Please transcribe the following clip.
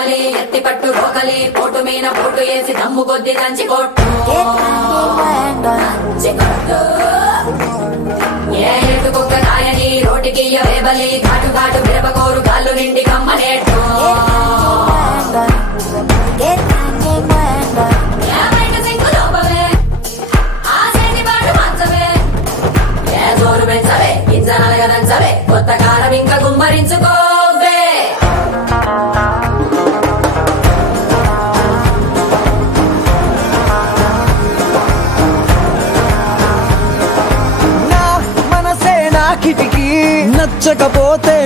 కావలి ఎత్తి పట్టు రోకలి పోటు మీన పోటు వేసి దమ్ము కొద్ది దంచి కొట్టు దంచి కొట్టు. ఏ ఎటుకొక్క రాయని రోటికి వేబలి ఘాటు ఘాటు మిరపకోరు గాళ్ళు నిండి కమ్మనేట్టు. కొత్త కారం ఇంకా గుమ్మరించుకోవే. నా మనసే నా కిటికీ నచ్చకపోతే